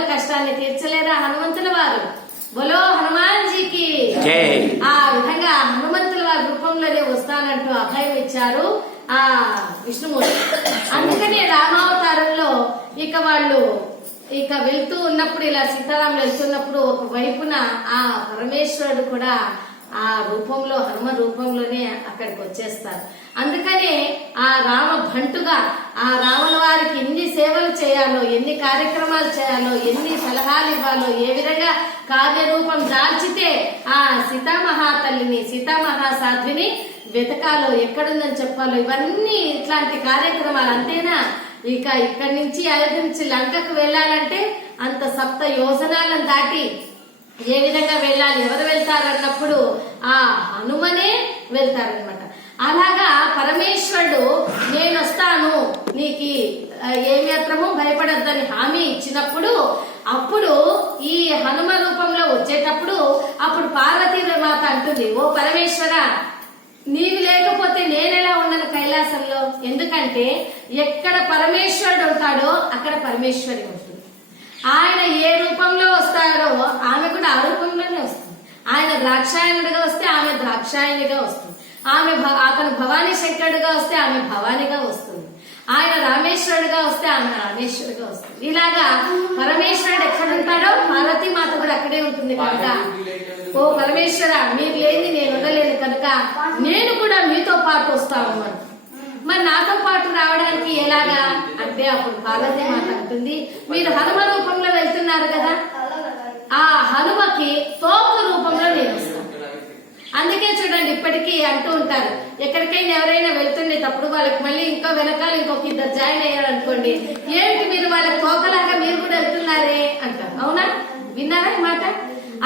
భక్తుల కష్టాన్ని తీర్చలేదా హనుమంతుల వారు? బోలో హనుమాన్ జీకి. ఆ విధంగా హనుమంతుల వారి రూపంలోనే వస్తానంటూ అభయం ఇచ్చారు ఆ విష్ణుమూర్తి. అందుకనే రామావతారంలో వాళ్ళు వెళ్తూ ఉన్నప్పుడు, ఇలా సీతారాములు వెళ్తున్నప్పుడు ఒక వైపున ఆ పరమేశ్వరుడు కూడా ఆ రూపంలో, హనుమ రూపంలోనే అక్కడికి వచ్చేస్తారు. అందుకనే ఆ రామ భంటుగా ఆ రాముల వారికి ఎన్ని సేవలు చేయాలో, ఎన్ని కార్యక్రమాలు చేయాలో, ఎన్ని సలహాలు ఇవ్వాలో, ఏ విధంగా కార్యరూపం దాల్చితే ఆ సీతామహాతల్లిని, సీతామహాసాధ్విని వెతకాలో, ఎక్కడుందని చెప్పాలో, ఇవన్నీ ఇట్లాంటి కార్యక్రమాలు. అంతేనా, ఇక్కడి నుంచి అయోధ్య నుంచి లంకకు వెళ్లాలంటే అంత 7 యోజనాలను దాటి ఏ విధంగా వెళ్ళాలి, ఎవరు వెళ్తారన్నప్పుడు ఆ హనుమనే వెళ్తారనమాట. అలాగా పరమేశ్వరుడు నేనొస్తాను, నీకు ఏ మాత్రము భయపడొద్దని హామీ ఇచ్చినప్పుడు, అప్పుడు ఈ హనుమ రూపంలో వచ్చేటప్పుడు అప్పుడు పార్వతీ మాత అంటుంది, ఓ పరమేశ్వర, నీవు లేకపోతే నేనెలా ఉండను కైలాసంలో? ఎందుకంటే ఎక్కడ పరమేశ్వరుడు ఉంటాడో అక్కడ పరమేశ్వరి ఉంటుంది. ఆయన ఏ రూపంలో వస్తారో ఆమె కూడా ఆ రూపంలోనే వస్తుంది. ఆయన ద్రాక్షాయనుడిగా వస్తే ఆమె ద్రాక్షాయనిగా వస్తుంది. అతను భవానీ శంకరుడుగా వస్తే ఆమె భవానిగా వస్తుంది. ఆయన రామేశ్వరుడుగా వస్తే ఆమె రామేశ్వరుడుగా వస్తుంది. ఇలాగా పరమేశ్వరుడు ఎక్కడుంటాడో పార్వతీ మాత కూడా అక్కడే ఉంటుంది. కనుక ఓ పరమేశ్వర, మీరు లేని నేను ఉండలేను కనుక నేను కూడా మీతో పాటు వస్తాను అని. మరి నాతో పాటు రావడానికి ఎలాగా అంటే అప్పుడు పార్వతీ మాత అంటుంది, మీరు హనుమ రూపంలో వెళ్తున్నారు కదా, ఆ హనుమకి తోక రూపంలో నేను వస్తాను. అందుకే చూడండి, ఇప్పటికీ అంటూ ఉంటారు, ఎక్కడికైనా ఎవరైనా వెళ్తుండేటప్పుడు వాళ్ళకి మళ్ళీ ఇంకో వెనకాల ఇంకొక 2 జాయిన్ అయ్యారు అనుకోండి, ఏంటి మీరు వాళ్ళకి తోకలాగా మీరు కూడా వెళ్తున్నారే అంటారు. అవునా, విన్నారా ఈ మాట?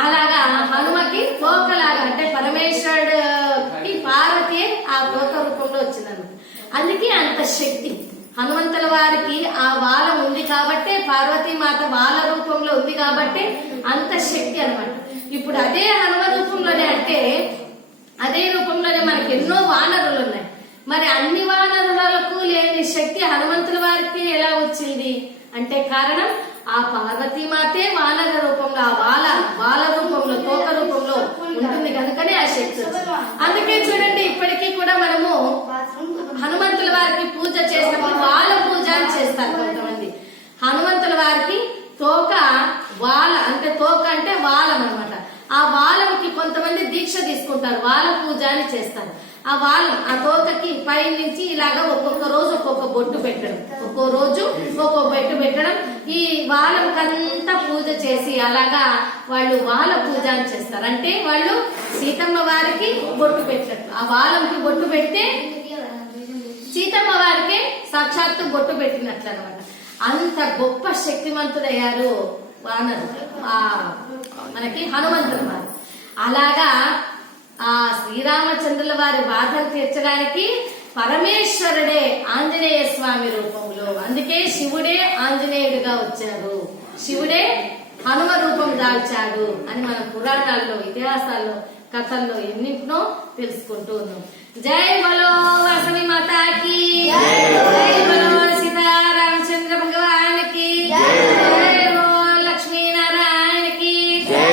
అలాగా హనుమకి తోకలాగా, అంటే పరమేశ్వరుడికి పార్వతి ఆ తోక రూపంలో వచ్చిందన్నమాట. అందుకే అంత శక్తి హనుమంతుల వారికి ఆ వాలం ఉంది కాబట్టి, పార్వతీమాత వాల రూపంలో ఉంది కాబట్టి అంత శక్తి అన్నమాట. ఇప్పుడు అదే హనుమ రూపంలోనే, అంటే అదే రూపంలోనే మనకి ఎన్నో వానరులు ఉన్నాయి. మరి అన్ని వానరులకు లేని శక్తి హనుమంతుల వారికి ఎలా వచ్చింది అంటే కారణం ఆ పార్వతీమాతే వానర రూపంలో, ఆ వాల రూపంలో, తోక రూపంలో ఉంటుంది కనుకనే ఆ శక్తి వచ్చింది. అందుకే చూడండి, ఇప్పటికీ కూడా మనము హనుమంతుల వారికి పూజ చేసినప్పుడు వాల పూజ అని చేస్తారు కొంతమంది. హనుమంతుల వారికి తోక వాల, అంటే తోక అంటే వాలం అనమాట. ఆ వాలంకి కొంతమంది దీక్ష తీసుకుంటారు, వాల పూజ అని చేస్తారు. ఆ వాలం, ఆ తోకకి పై నుంచి ఇలాగా ఒక్కొక్క రోజు ఒక్కొక్క బొట్టు పెట్టడం, ఒక్కో రోజు ఒక్కొక్క బొట్టు పెట్టడం, ఈ వాలంకంతా పూజ చేసి అలాగా వాళ్ళు వాల పూజ అని చేస్తారు. అంటే వాళ్ళు సీతమ్మ వారికి బొట్టు పెట్టినట్టు. ఆ వాలంకి బొట్టు పెడితే సీతమ్మ వారికి సాక్షాత్తు బొట్టు పెట్టినట్లు అనమాట. అంత గొప్ప శక్తిమంతుడయ్యారు వానరుడు మనకి హనుమంతుడు వారు. అలాగా ఆ శ్రీరామచంద్రుల వారి బాధను తీర్చడానికి పరమేశ్వరుడే ఆంజనేయ స్వామి రూపంలో, అందుకే శివుడే ఆంజనేయుడిగా వచ్చారు, శివుడే హనుమ రూపం దాల్చాడు అని మన పురాణాల్లో, ఇతిహాసాల్లో, కథల్లో ఎన్నింటినో తెలుసుకుంటూ ఉన్నాం. జై బలో వాసవి మాతాకి, జై బలో సీతారామచంద్ర భగవానికి, జై బలో లక్ష్మీనారాయణకి, జై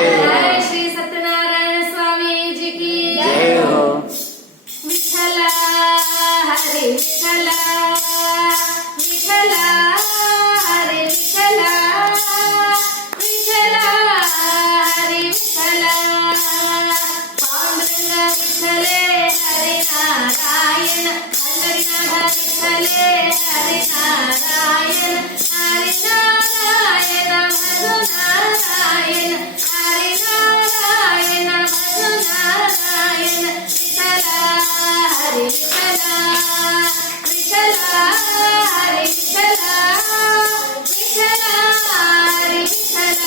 శ్రీ సత్యనారాయణ స్వామీజీకి. విఠల హరి విఠల, విఠల హరి విఠల, విఠల హరి విఠల, పాండురంగ విఠలే హరి నారాయణ, హరినాథ విఠలే హరి నారాయణ, హరి నారాయణ మధు నారాయణ, హరి నారాయణ మధు నారాయణ, విఠల హరి విఠల, విఠల హరి విఠల, విఠల హరి విఠల,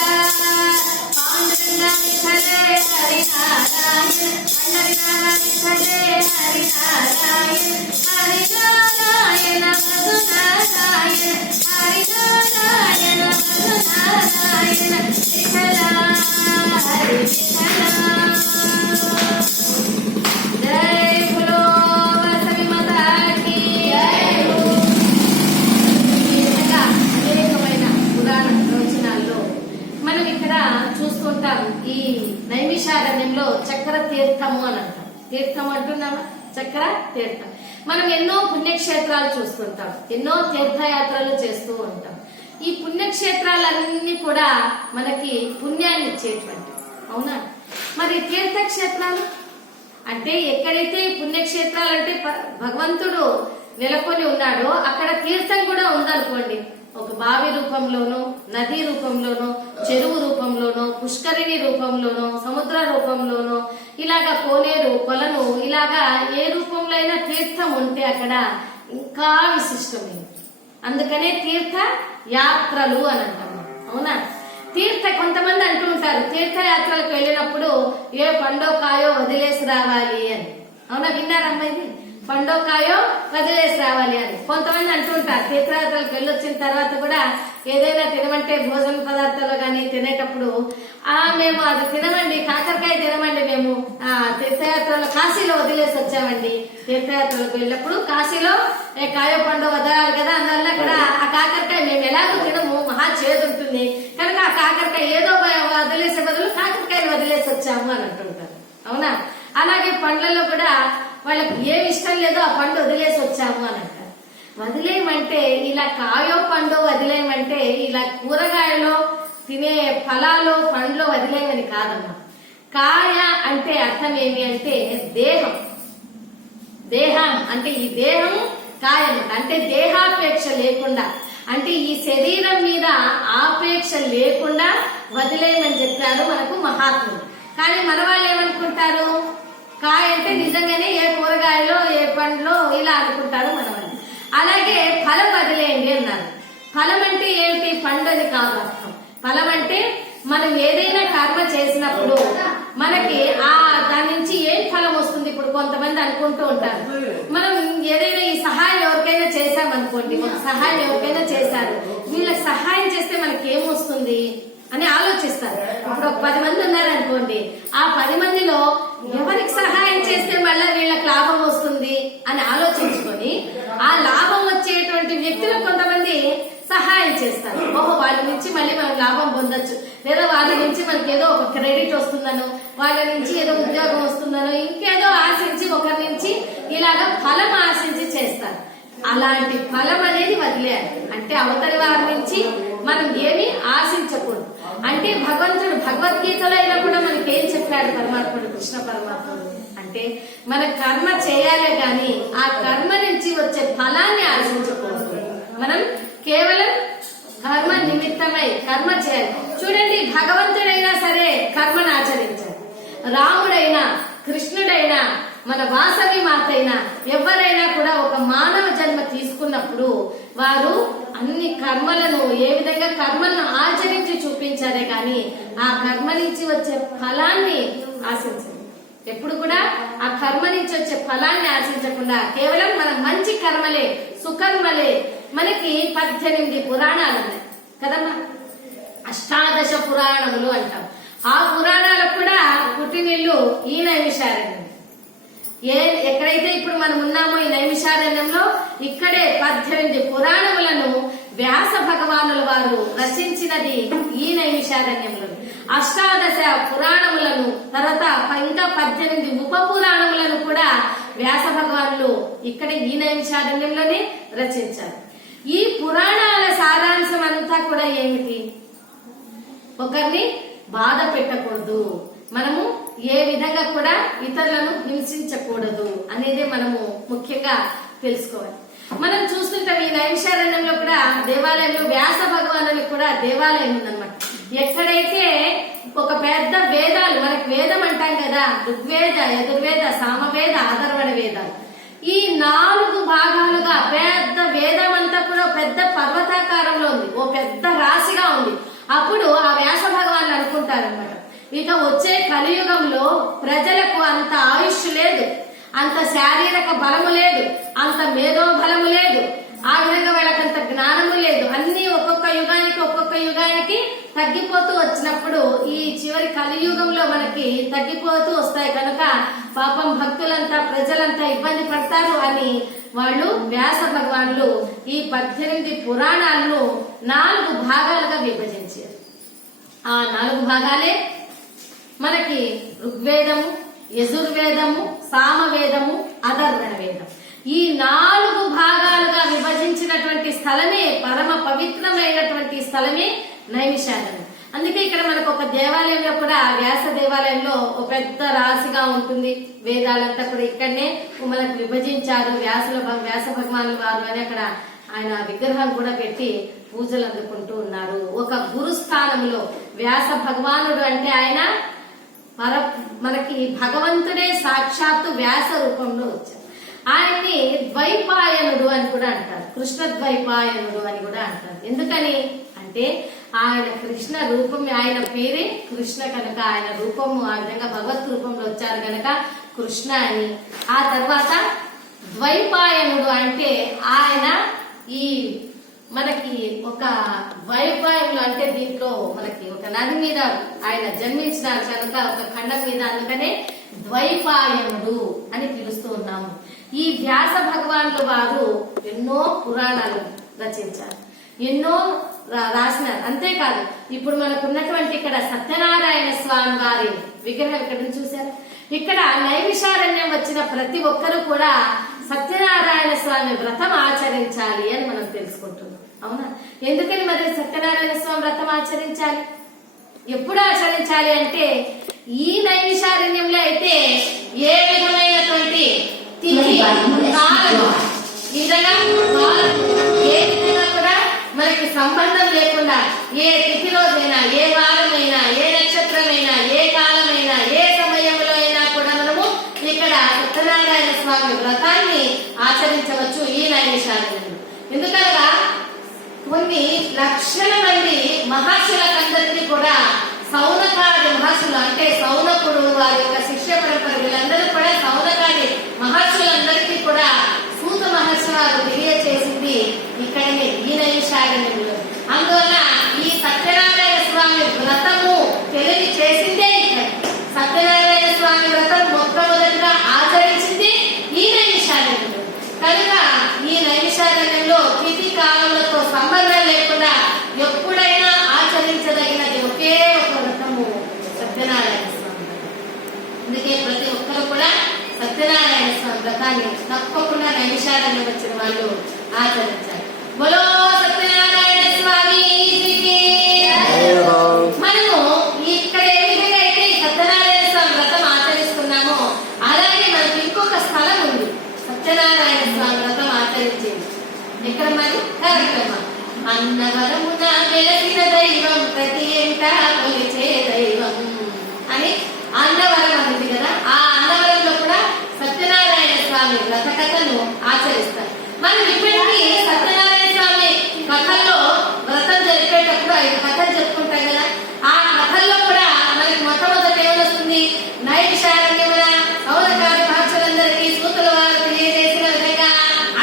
పాండురంగ విఠలే హరి నారాయణ, హరినాథ విఠలే హరి నారాయణ, హరి నారాయణ మధు నారాయణ, హరి ఈ నైమిషారణ్యంలో చక్ర తీర్థము అని అంటాం. తీర్థం అంటున్నాము, చక్ర తీర్థం. మనం ఎన్నో పుణ్యక్షేత్రాలు చూస్తుంటాం, ఎన్నో తీర్థయాత్రలు చేస్తూ ఉంటాం. ఈ పుణ్యక్షేత్రాలన్నీ కూడా మనకి పుణ్యాన్ని ఇచ్చేటువంటి, అవునా? మరి తీర్థక్షేత్రాలు అంటే ఎక్కడైతే పుణ్యక్షేత్రాలు అంటే భగవంతుడు నెలకొని ఉన్నాడో అక్కడ తీర్థం కూడా ఉందనుకోండి. ఒక బావి రూపంలోనో, నదీ రూపంలోనో, చెరువు రూపంలోనో, పుష్కరిణి రూపంలోనో, సముద్ర రూపంలోనో, ఇలాగా కోనేరు, కొలను, ఇలాగా ఏ రూపంలో అయినా తీర్థం ఉంటే అక్కడ ఇంకా విశిష్టమైంది. అందుకనే తీర్థ యాత్రలు అని అంటాము, అవునా? కొంతమంది అంటూ ఉంటారు తీర్థయాత్రలకు వెళ్ళినప్పుడు ఏ పండో కాయో వదిలేసి రావాలి అని. అవునా, విన్నారమ్మా? ఇది పండో కాయో వదిలేసి రావాలి అని కొంతమంది అంటుంటారు. తీర్థయాత్రలకు వెళ్ళొచ్చిన తర్వాత కూడా ఏదైనా తినమంటే భోజన పదార్థాలు గాని తినేటప్పుడు మేము అది తినమండి, కాకరకాయ తినమండి, మేము తీర్థయాత్రలో కాశీలో వదిలేసి వచ్చామండి. తీర్థయాత్రలకు వెళ్ళినప్పుడు కాశీలో కాయో పండు వదలాలి కదా, అందువల్ల అక్కడ ఆ కాకరకాయ మేము ఎలాగో తినము, మహా చేదు ఉంటుంది కనుక ఆ కాకరకాయ ఏదో వదిలేసే బదులు కాకరకాయలు వదిలేసి వచ్చాము అని అంటుంటారు, అవునా? అలాగే పండ్లలో కూడా వాళ్ళకి ఏమి ఇష్టం లేదో ఆ పండు వదిలేసి వచ్చాము అని అంటారు. వదిలేయమంటే ఇలా కాయో పండు వదిలేయమంటే ఇలా కూరగాయలో తినే ఫలాలు పండ్లు వదిలేయమని కాదమ్మా. కాయ అంటే అర్థం ఏమి అంటే దేహం. దేహం అంటే ఈ దేహం కాయ అంటే దేహాపేక్ష లేకుండా, అంటే ఈ శరీరం మీద ఆపేక్ష లేకుండా వదిలేయమని చెప్పారు మనకు మహాత్ములు. కానీ మన వాళ్ళు ఏమనుకుంటారు, కాయ అంటే నిజంగానే ఏ కూరగాయలో ఏ పండ్లో ఇలా అనుకుంటారు మన వాళ్ళు. అలాగే ఫలం వదిలేయండి అన్నారు. ఫలం అంటే ఏంటి? పండుని కాదు అర్థం. ఫలం అంటే మనం ఏదైనా కర్మ చేసినప్పుడు మనకి దాని నుంచి ఏం ఫలం వస్తుంది. ఇప్పుడు కొంతమంది అనుకుంటూ ఉంటారు, మనం ఏదైనా ఈ సహాయం ఎవరికైనా చేశామనుకోండి, ఒక సహాయం ఎవరికైనా చేశారు, వీళ్ళకి సహాయం చేస్తే మనకి ఏం వస్తుంది అని ఆలోచిస్తారు. ఇప్పుడు ఒక 10 మంది ఉన్నారనుకోండి, ఆ 10 మందిలో ఎవరికి సహాయం చేస్తే మళ్ళీ వీళ్ళకి లాభం వస్తుంది అని ఆలోచించుకొని ఆ లాభం వచ్చేటువంటి వ్యక్తులకు కొంతమంది సహాయం చేస్తారు. ఓహో, వాళ్ళ నుంచి మళ్ళీ మనం లాభం పొందొచ్చు, లేదా వాళ్ళ నుంచి మనకి ఏదో ఒక క్రెడిట్ వస్తుందనో, వాళ్ళ నుంచి ఏదో ఉద్యోగం వస్తుందనో, ఇంకేదో ఆశించి ఒకరి నుంచి ఇలాగా ఫలం ఆశించి చేస్తారు. అలాంటి ఫలం అనేది వదిలేయాలి. అంటే అవతలి వారి నుంచి మనం ఏమి ఆశించకూడదు. అంటే భగవంతుడు భగవద్గీతలో అయినా కూడా మనకి ఏం చెప్పాడు పరమాత్ముడు, కృష్ణ పరమాత్ముడు అంటే మన కర్మ చేయాలే గాని ఆ కర్మ నుంచి వచ్చే ఫలాన్ని ఆశించకూడదు. మనం కేవలం కర్మ నిమిత్తమై కర్మ చేయాలి. చూడండి, భగవంతుడైనా సరే కర్మను ఆచరించారు. రాముడైనా, కృష్ణుడైనా, మన వాసవి మాత అయినా ఎవరైనా కూడా ఒక మానవ జన్మ తీసుకున్నప్పుడు వారు అన్ని కర్మలను ఏ విధంగా కర్మలను ఆచరించి చూపించారే కానీ ఆ కర్మ నుంచి వచ్చే ఫలాన్ని ఆశించారు. ఎప్పుడు కూడా ఆ కర్మ నుంచి వచ్చే ఫలాన్ని ఆశించకుండా కేవలం మన మంచి కర్మలే, సుకర్మలే. మనకి 18 పురాణాలు ఉన్నాయి కదమ్మా, అష్టాదశ పురాణములు అంటాం. ఆ పురాణాలకు కూడా పుట్టినిల్లు ఈ నైమిషారణ్యం. ఎక్కడైతే ఇప్పుడు మనం ఉన్నామో ఈ నైమిషారణ్యంలో ఇక్కడే 18 పురాణములను వ్యాస భగవానుల వారు రచించినది ఈ నైమిషారణ్యంలో. అష్టాదశ పురాణములను తర్వాత ఇంకా 18 ఉప పురాణములను కూడా వ్యాస భగవానులు ఇక్కడ ఈ నైమిషారణ్యంలోనే రచించారు. ఈ పురాణాల సారాంశం అంతా కూడా ఏమిటి? ఒకరిని బాధ పెట్టకూడదు, మనము ఏ విధంగా కూడా ఇతరులను హింసించకూడదు అనేది మనము ముఖ్యంగా తెలుసుకోవాలి. మనం చూస్తుంటాం ఈ నైమిషారణ్యంలో కూడా దేవాలయంలో వ్యాస భగవానులకు కూడా దేవాలయం ఉందన్నమాట. ఎక్కడైతే ఒక పెద్ద వేదాలు, మనకి వేదం అంటాం కదా, ఋగ్వేద, యజుర్వేద, సామవేద, అథర్వణ వేదాలు, ఈ 4 భాగాలుగా పెద్ద వేదం అంతా కూడా పెద్ద పర్వతాకారంలో ఉంది, ఓ పెద్ద రాశిగా ఉంది. అప్పుడు ఆ వ్యాస భగవాన్లు అనుకుంటారన్నమాట, ఇక వచ్చే కలియుగంలో ప్రజలకు అంత ఆయుష్ లేదు, అంత శారీరక బలము లేదు, అంత మేధో బలము లేదు, ఆ విధంగా వాళ్ళకంత జ్ఞానము లేదు. అన్ని ఒక్కొక్క యుగానికి తగ్గిపోతూ వచ్చినప్పుడు ఈ చివరి కలియుగంలో మనకి తగ్గిపోతూ వస్తాయి కనుక పాపం భక్తులంతా, ప్రజలంతా ఇబ్బంది పడతారు అని వాళ్ళు వ్యాస భగవాన్లు ఈ 18 పురాణాలను 4 భాగాలుగా విభజించారు. ఆ 4 భాగాలే మనకి ఋగ్వేదము, యజుర్వేదము, సామవేదము, అథర్వణ వేదం ఈ 4 భాగాలుగా విభజించినటువంటి స్థలమే, పరమ పవిత్రమైనటువంటి స్థలమే నైమిషారణ్యం. అందుకే ఇక్కడ మనకు ఒక దేవాలయంలో కూడా, వ్యాస దేవాలయంలో ఒక పెద్ద రాశిగా ఉంటుంది. వేదాలంతా కూడా ఇక్కడనే మనకు విభజించారు. వ్యాస భగవానుల వారు అని అక్కడ ఆయన విగ్రహం కూడా పెట్టి పూజలు అందుకుంటూ ఉన్నారు. ఒక గురుస్థానంలో వ్యాస భగవానుడు అంటే ఆయన మనకి భగవంతుడే సాక్షాత్తు వ్యాస రూపంలో వచ్చారు. ఆయన్ని ద్వైపాయనుడు అని కూడా అంటారు, కృష్ణ ద్వైపాయనుడు అని కూడా అంటారు. ఎందుకని అంటే ఆయన కృష్ణ రూపం, ఆయన పేరే కృష్ణ కనుక ఆయన రూపము ఆ విధంగా భగవత్ రూపంలో వచ్చారు కనుక కృష్ణ అని. ఆ తర్వాత ద్వైపాయనుడు అంటే ఆయన ఈ మనకి ఒక ద్వైపాయనులు అంటే దీంట్లో మనకి ఒక నది మీద ఆయన జన్మించినారు కనుక ఒక ఖండం మీద, అందుకనే ద్వైపాయనుడు అని పిలుస్తూ ఉన్నాము. ఈ వ్యాస భగవానుల వారు ఎన్నో పురాణాలు రచించారు, ఎన్నో రాసినారు. అంతేకాదు ఇప్పుడు మనకున్నటువంటి ఇక్కడ సత్యనారాయణ స్వామి వారి విగ్రహం ఇక్కడ చూశారు. ఇక్కడ నైమిషారణ్యం వచ్చిన ప్రతి ఒక్కరూ కూడా సత్యనారాయణ స్వామి వ్రతం ఆచరించాలి అని మనం తెలుసుకుంటున్నాం. అవునా? ఎందుకని మరి సత్యనారాయణ స్వామి వ్రతం ఆచరించాలి? ఎప్పుడు ఆచరించాలి అంటే ఈ నైమిషారణ్యంలో అయితే ఏ విధమైనటువంటి తిథి కాలము ఏ విధంగా కూడా మనకి సంబంధం లేకుండా ఏ తిథి రోజైనా, ఏ వారమైనా, ఏ నక్షత్రమైనా, ఏ కాలమైనా, ఏ సమయంలో అయినా కూడా మనము ఇక్కడ సత్యనారాయణ స్వామి వ్రతాన్ని ఆచరించవచ్చు ఈ నైమిషారణ్యంలో. ఎందుకనగా కొన్ని లక్షల మంది మహర్షులకందరికీ కూడా సౌనకాది మహర్షులు అంటే సౌనకుడు వారి యొక్క శిష్య పరంపర వీళ్ళందరూ కూడా సౌనకాది మహర్షులందరికీ కూడా సూత మహర్షి వారు తెలియచేసింది ఇక్కడనే ఈ నైమిషారణ్యంలో. అందువల్ల ఈ సత్యనారాయణ స్వామి వ్రతము తెలివి చేసిందే ఇక్కడ. సత్యనారాయణ స్వామి వ్రతం మొట్టమొదటిగా ఆచరించింది ఈ నైమిషారణ్యంలో కనుక ఈ నైమిషారణ్యంలో తిథి కాలములతో సంబంధం లేకుండా ఎప్పుడైనా ఆచరించదగినది ఒకే ఒక వ్రతము సత్యనారాయణ స్వామి వ్రతం. అందుకే ప్రతి ఒక్కరు కూడా సత్యనారాయణ స్వామి వ్రతాన్ని తప్పకుండా నైమిషారణ్యం వచ్చిన వాళ్ళు ఆచరించాలి. బోలో సత్యనారాయణ స్వామి. మనము ఇక్కడ ఏ విధంగా అయితే సత్యనారాయణ స్వామి వ్రతం ఆచరిస్తున్నామో అలాగే మనకి ఇంకొక స్థలం ఉంది సత్యనారాయణ స్వామి వ్రతం ఆచరించేది. ఎక్కడ మరి? కార్యక్రమం అన్నవరమున వెలసిన దైవం ప్రతి ఎంట కొలిచే దైవం అని అన్నవరం అనేది కదా. ఆ అన్నవరంలో కూడా సత్యనారాయణ స్వామి వ్రత కథను ఆచరిస్తారు. మనం ఇప్పటికీ సత్యనారాయణ స్వామి కథల్లో వ్రతం జరిపేటప్పుడు 5 కథలు చెప్పుకుంటాం కదా. ఆ కథల్లో కూడా మనకి మొట్టమొదటి ఏమొస్తుంది? నైమిషారణ్యమున సౌనకాది మహర్షులందరికీ సూతుల వారు తెలియజేసిన విధంగా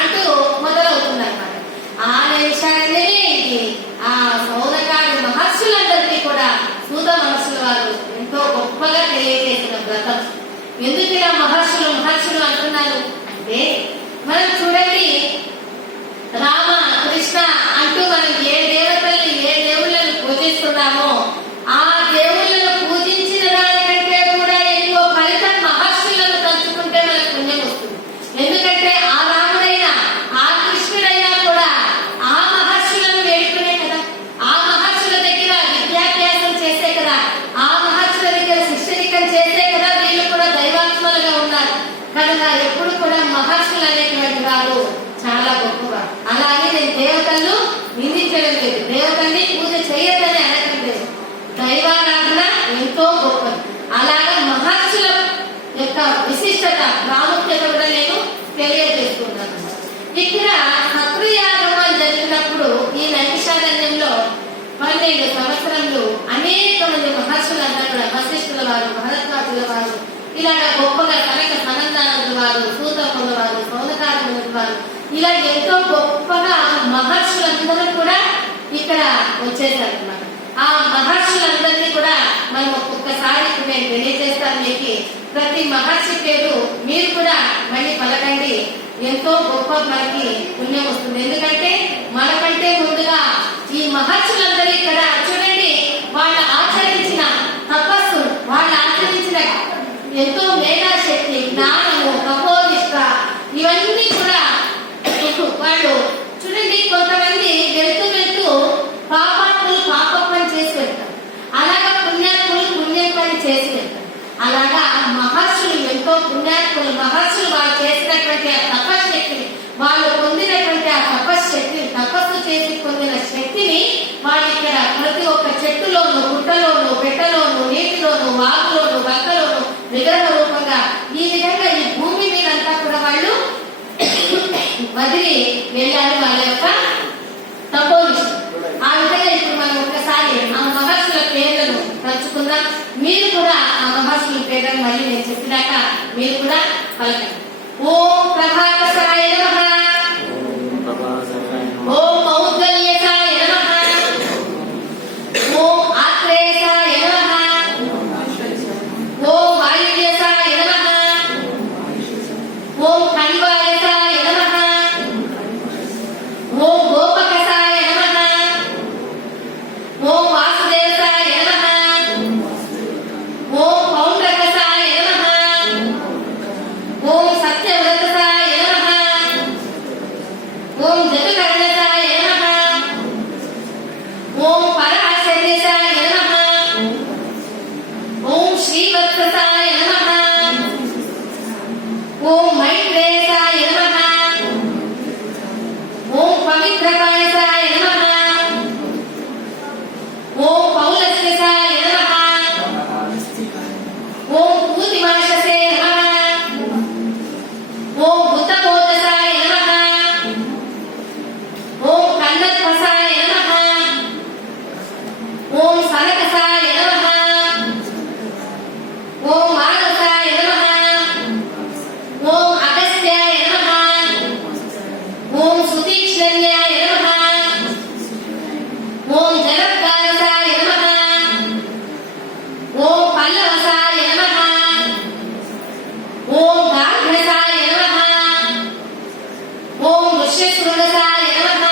అంటూ మొదలవుతుంది అన్నమాట. ఆ నైమిషారణ్యమే ఇది. ఆ సౌనకాది మహర్షులందరికీ కూడా సూత మహర్షుల వారు ఎంతో గొప్పగా తెలియజేసిన వ్రతం. ఎందుకు ఇలా మహర్షులు మహర్షులు అంటున్నారు అంటే మనం చూడండి, రామ కృష్ణ అంటూ మనం ఏ దేవతల్ని ఏ దేవుళ్ళని పూజిస్తున్నామో ఆ దేవుళ్ళను పూజించిన దానికంటే కూడా ఎక్కువ ఫలితం మహర్షులను తలుచుకుంటే మనకు పుణ్యం వస్తుంది. ఎందుకంటే ఆ రాముడైనా ఆ కృష్ణుడైనా కూడా ఆ మహర్షులను వేడుకునే కదా, ఆ మహర్షుల దగ్గర విద్యాభ్యాసం చేసే కదా, ఆ మహర్షుల దగ్గర శిష్యరికం చేసే కదా వీళ్ళు కూడా దైవాత్మలుగా ఉన్నారు. కనుక ఎప్పుడు కూడా మహర్షులు అనేటువంటి వారు చాలా గొప్పవారు. అలాగే నేను దేవతలను నిందించడం లేదు, దేవతల్ని పూజ చేయొద్దని అనడం లేదు. దైవారాధన ఎంతో గొప్పది. అలాగా మహర్షుల యొక్క విశిష్టత ప్రాముఖ్యత కూడా నేను తెలియజేస్తున్నాను. ఇక్కడ సత్రయాగం జరిగినప్పుడు ఈ నైమిషారణ్యంలో 12 సంవత్సరంలో అనేక మంది మహర్షులందరూ కూడా వశిష్ఠుల వారు, భరద్వాజుల వారు, ఇలాగా గొప్పగా కనక సనందానందుల వారు, సూతముల వారు, సౌనకాదుల వారు, ఇలా ఎంతో గొప్పగా మహర్షులందరూ కూడా ఇక్కడ వచ్చేసారు అన్నమాట. ఆ మహర్షులందరినీ కూడా మనం ఒక్కొక్కసారి నేను తెలియజేస్తాను మీకు. ప్రతి మహర్షి పేరు మీరు కూడా మళ్ళీ పలకండి. ఎంతో గొప్ప మనకి పుణ్యం వస్తుంది. ఎందుకంటే మనకంటే ముందుగా ఈ మహర్షులందరూ ఇక్కడ చూడండి, వాళ్ళు ఆచరించిన తపస్సు, వాళ్ళ అలాగా మహర్షులు ఎంతో పుణ్యాత్ములు మహర్షులు వాళ్ళు చేసినటువంటి ఆ తపశక్తిని వాళ్ళు పొందినటువంటి ఆ తపశక్తిని తపస్సు చేసి పొందిన శక్తిని వాళ్ళు ఇక్కడ ప్రతి ఒక్క చెట్టులోను గుట్టలోను పెట్టలోను నీటిలోను వాగులోను బక్కలోను విగ్రహ రూపంగా ఈ విధంగా ఈ భూమి మీదంతా కూడా వాళ్ళు వదిలి వెళ్ళారు వాళ్ళ యొక్క తపోనిష్టం. ఆ విధంగా ఇప్పుడు మనం ఒక్కసారి ఆ మహర్షుల పేర్లను తలుచుకుందాం. మీరు కూడా ఆ మహర్షుల పేర్లను మళ్ళీ నేను చెప్పినాక మీరు కూడా పలకండి. ఓం ప్రభాకరాయ నమః, ఓం మౌద్గల్యకాయ నమః, ఓం ఆత్రేయాయ నమః, ఓం వాయువ్యసాయ నమః, ఓం కణివాయసాయ నమః, ఓం గోపకసాయ నమః, ఓం వాసుదేవసాయ నమః, ఓం పౌండ్రకసాయ నమః, ఓం సత్యవ్రతసాయ నమః, ఓం జగకర్ణసాయ నమః, ఓం పరాశర్యసాయ నమః, ఓం శ్రీవత్సాయ నమః, ఓం మైత్రేయాయ నమః, ఓం పవిత్రకాయసాయ నమః, ఓం పౌలస్యసాయ నమః, ఓం పూతిమాషసే నమః, ఓం బుద్ధబోధసాయ నమః, ఓం కన్నత్వసాయ నమః, ఓం సనకసాయ నమః, ఓం మానసాయ నమః, ఓం అగస్త్యాయ నమః, ఓం సుతీక్ష్ణన్యాయ నమః, ఓం జలత్కారసాయ నమః, ఓం పల్లవసాయ నమః, ఓం గాఘ్రసాయ నమః, ఓం వృష్యశృంగసాయ నమః,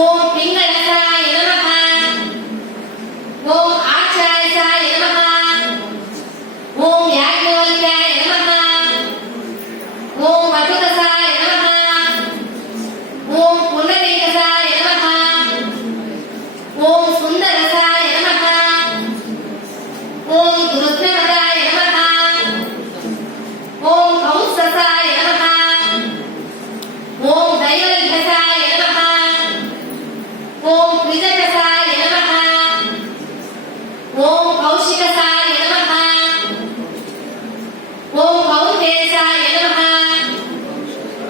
ఓం పింగళసాయ నమః, ఓం ఆచార్యసాయ నమః, ఓం యాజ్ఞవల్క్యాయ నమః, ఓం వటుకసాయ నమః, ఓం పుండరీకసాయ నమః, ఓం సుందరసాయ నమః, ఓం దుర్ధనదాయ నమః, ఓం కౌత్ససాయ నమః, ఓం దైవల్ఘసాయ నమః, ఓం ప్రిజకసాయ నమః, ఓం కౌశికసాయ నమః, ఓం కౌంతేశాయ నమః,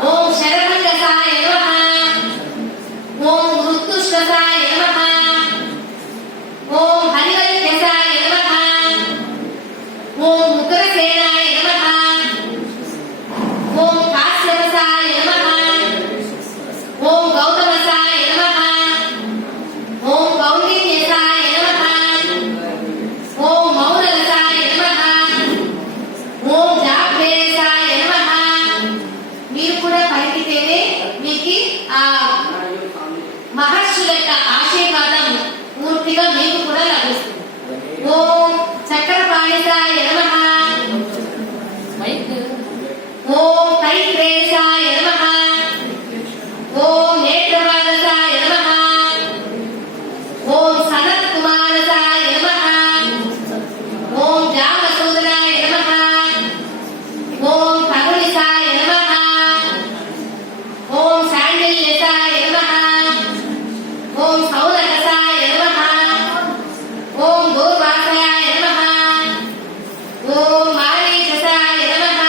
ఓం శరభంగసాయ నమః, ఓం మృత్యుష్కసాయ నమః, ఓం హరివల్క్యసాయ నమః, ఓం ముకురసేనాయ నమః, ఓం కాశ్యపసాయ నమః, ఓం గౌతమసాయ నమః, ఓం కౌండిన్యసాయ నమః, ఓం మౌనలసాయ నమః, ఓం జాగ్రేయసాయ నమః. మీరు కూడా పలికితేనే మీకు ఆ మహర్షుల యొక్క ఆశీర్వాదం పూర్తిగా మీకు కూడా లభిస్తుంది. ఓం చక్రపాణిసాయ నమః, ఓం కైత్రేయాయ నమః, ఓం నేత్రవాదసాయ నమః, ఓం సనత్కుమారసాయ నమః, ఓం జామసూదనాయ నమః, ఓం కరుణిసాయ నమః, ఓం శాండిల్యసాయ నమః, ఓం సౌనకసాయ నమః, ఓం దూర్వాసాయ నమః, ఓం మారీచసాయ నమః,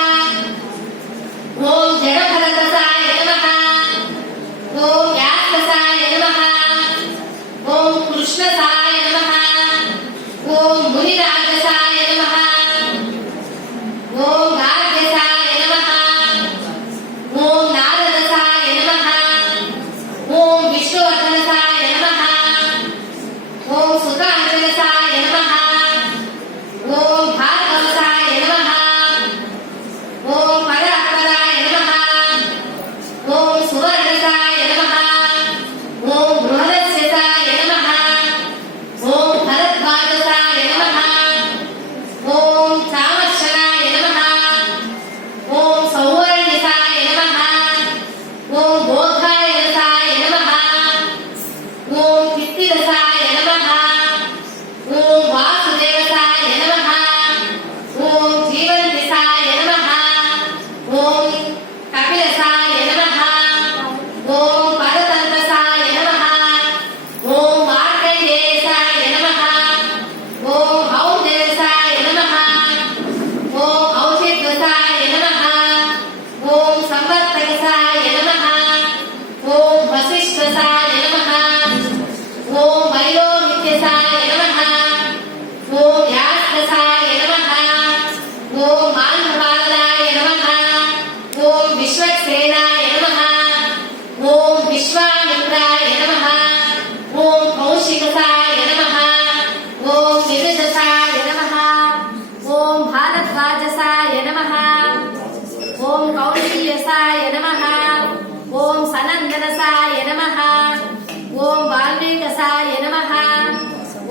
ఓం జడభరతసాయ నమః, ఓం వ్యాససాయ నమః, ఓం కృష్ణసాయ నమః, ఓం మునిరాజసాయ నమః, ఓం గార్గ్యసాయ నమః, ఓం నారదసాయ నమః, ఓం విష్ణువర్ధనసాయ నమః, ఓం సుతాంజనసాయ నమః, ఓం భార్గవసాయ నమః, ఓం పరాత్పరాయ నమః, ఓం సువర్ణసాయ నమః, ఓం బృహదస్యసాయ నమః, ఓం భరద్వాజసాయ నమః, ఓం చామర్షణాయ నమః, ఓం సౌవర్ణ్యసాయ నమః, ఓం బోధాయనసాయ నమః, ఓం కీర్తిరసాయ నమః,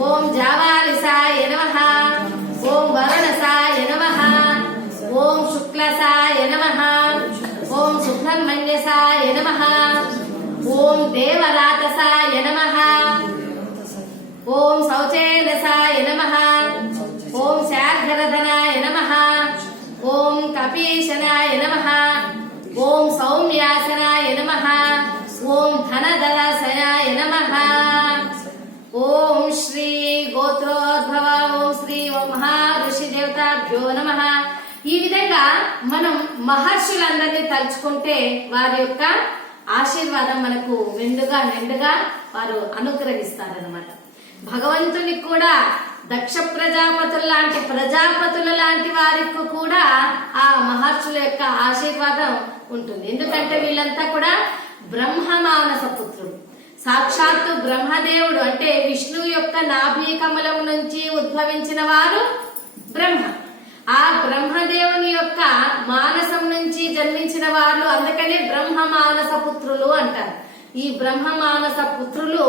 ఓం జావాలిసాయ నమః. ఓం వరుణసాయ నమః. ఓం శుక్లసాయ నమః. ఓం సుబ్రహ్మణ్యసాయ నమః. ఓం దేవరాతసాయ నమః. ఓం శౌచేలసాయ నమః. ఓం శార్గరధనాయ నమః. ఓం కపీశనాయ నమః. ఓం సౌమ్యాసనాయ నమః. ఓం ధనదలసనాయ నమః. ఓం శ్రీ గోత్రోద్భవ ఓం శ్రీ మహాఋషి దేవతాభ్యో నమః. ఈ విధంగా మనం మహర్షులందరినీ తలుచుకుంటే వారి యొక్క ఆశీర్వాదం మనకు నిండుగా వారు అనుగ్రహిస్తారనమాట. భగవంతునికి కూడా దక్ష ప్రజాపతుల లాంటి వారికి కూడా ఆ మహర్షుల యొక్క ఆశీర్వాదం ఉంటుంది. ఎందుకంటే వీళ్ళంతా కూడా బ్రహ్మమానస పుత్రుడు. సాక్షాత్తు బ్రహ్మదేవుడు అంటే విష్ణువు యొక్క నాభి కమలం నుంచి ఉద్భవించిన వారు బ్రహ్మ. ఆ బ్రహ్మదేవుని యొక్క మానసం నుంచి జన్మించిన వాళ్ళు, అందుకనే బ్రహ్మ మానస పుత్రులు అంటారు. ఈ బ్రహ్మ మానస పుత్రులు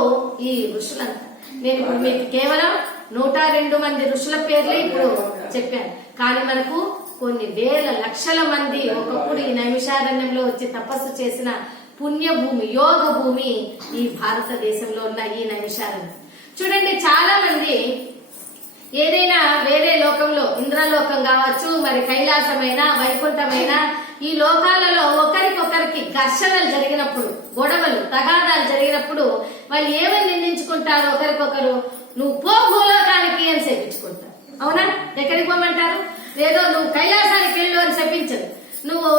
ఈ ఋషులంతా. నేను ఇప్పుడు మీకు కేవలం 102 మంది ఋషుల పేర్లే ఇప్పుడు చెప్పాను. కానీ మనకు కొన్ని వేల లక్షల మంది ఒకప్పుడు ఈ నైమిషారణ్యంలో వచ్చి తపస్సు చేసిన పుణ్యభూమి, యోగ భూమి ఈ భారతదేశంలో ఉన్న ఈ నైమిషారణ్యం. చూడండి, చాలా మంది ఏదైనా వేరే లోకంలో, ఇంద్రలోకం కావచ్చు, మరి కైలాసమైన, వైకుంఠమైన, ఈ లోకాలలో ఒకరికొకరికి ఘర్షణలు జరిగినప్పుడు, గొడవలు తగాదాలు జరిగినప్పుడు వాళ్ళు ఏమని నిందించుకుంటారు ఒకరికొకరు? నువ్వు పో భూలోకానికి అని చెప్పించుకుంటారు. అవునా? ఎక్కడికి పోమంటారు? ఏదో నువ్వు కైలాసానికి వెళ్ళు అని చెప్పించరు. నువ్వు